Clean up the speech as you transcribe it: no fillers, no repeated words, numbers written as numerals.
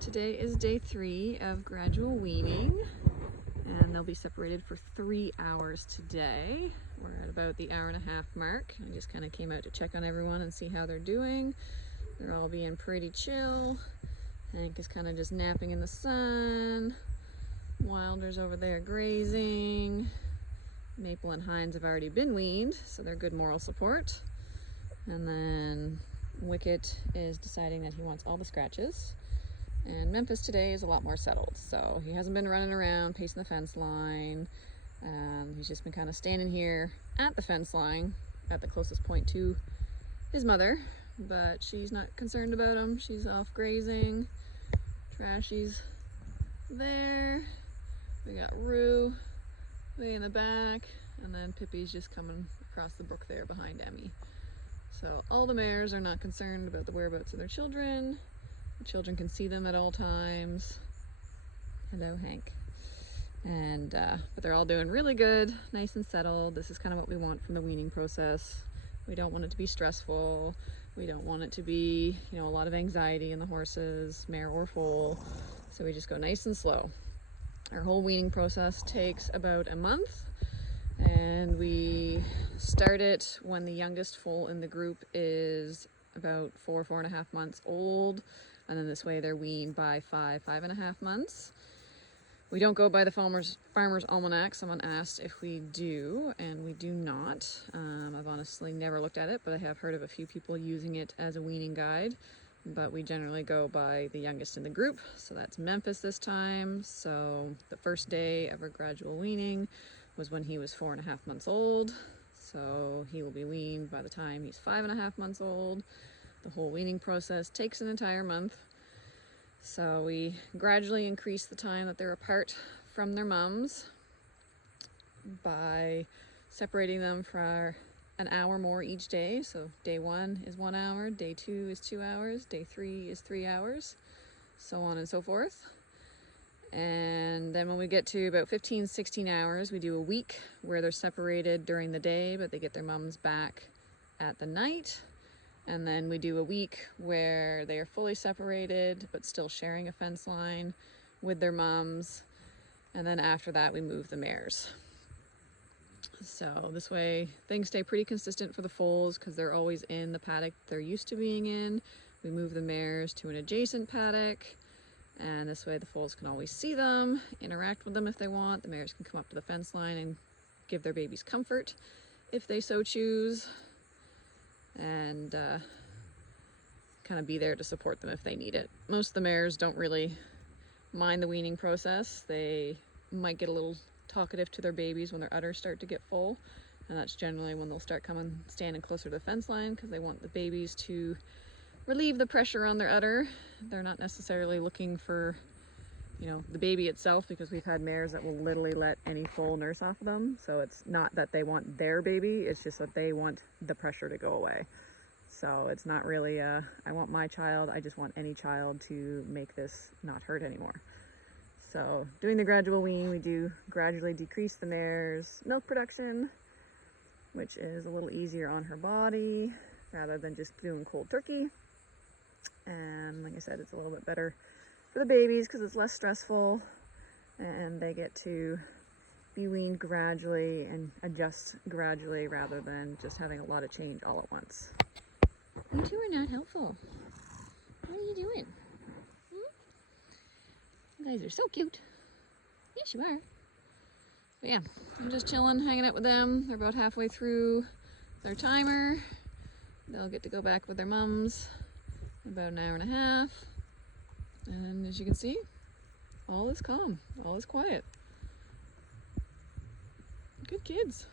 today is day 3 of gradual weaning, and they'll be separated for 3 hours today. We're at about the hour-and-a-half mark. I just kind of came out to check on everyone and see how they're doing. They're all being pretty chill. Hank is kind of just napping in the sun. Wilder's over there grazing. Maple and Hines have already been weaned, so they're good moral support. And then Wicket is deciding that he wants all the scratches. And Memphis today is a lot more settled, so he hasn't been running around pacing the fence line. He's just been kind of standing here at the fence line at the closest point to his mother, but she's not concerned about him. She's off grazing. Trashy's there. We got Rue way in the back, and then Pippi's just coming across the brook there behind Emmy. So all the mares are not concerned about the whereabouts of their children. The children can see them at all times. Hello, Hank. And but they're all doing really good, nice and settled. This is kind of what we want from the weaning process. We don't want it to be stressful. We don't want it to be, a lot of anxiety in the horses, mare or foal. So we just go nice and slow. Our whole weaning process takes about a month, and we start it when the youngest foal in the group is about 4.5 months old, and then this way they're weaned by 5.5 months. We don't go by the farmer's almanac. Someone asked if we do, and we do not. I've honestly never looked at it, but I have heard of a few people using it as a weaning guide. But we generally go by the youngest in the group, so that's Memphis this time. So the first day of our gradual weaning was when he was 4.5 months old. So he will be weaned by the time he's 5.5 months old. The whole weaning process takes an entire month. So we gradually increase the time that they're apart from their mums by separating them for an hour more each day. So day 1 is 1 hour, day 2 is 2 hours, day 3 is 3 hours, so on and so forth. And then when we get to about 15-16 hours, we do a week where they're separated during the day, but they get their mums back at the night. And then we do a week where they are fully separated, but still sharing a fence line with their mums. And then after that, we move the mares. So this way things stay pretty consistent for the foals because they're always in the paddock they're used to being in. We move the mares to an adjacent paddock, and this way the foals can always see them, interact with them if they want. The mares can come up to the fence line and give their babies comfort if they so choose, and kind of be there to support them if they need it. Most of the mares don't really mind the weaning process. They might get a little talkative to their babies when their udders start to get full, and that's generally when they'll start standing closer to the fence line because they want the babies to relieve the pressure on their udder. They're not necessarily looking for the baby itself, because we've had mares that will literally let any foal nurse off of them. So it's not that they want their baby, it's just that they want the pressure to go away. So it's not really I want my child, I just want any child to make this not hurt anymore. So doing the gradual wean, we do gradually decrease the mare's milk production, which is a little easier on her body rather than just doing cold turkey. And like I said, it's a little bit better for the babies because it's less stressful, and they get to be weaned gradually and adjust gradually rather than just having a lot of change all at once. You two are not helpful. What are you doing? You guys are so cute. Yes, you are. But yeah, I'm just chilling, hanging out with them. They're about halfway through their timer. They'll get to go back with their mums in about an hour and a half. And as you can see, all is calm, all is quiet. Good kids.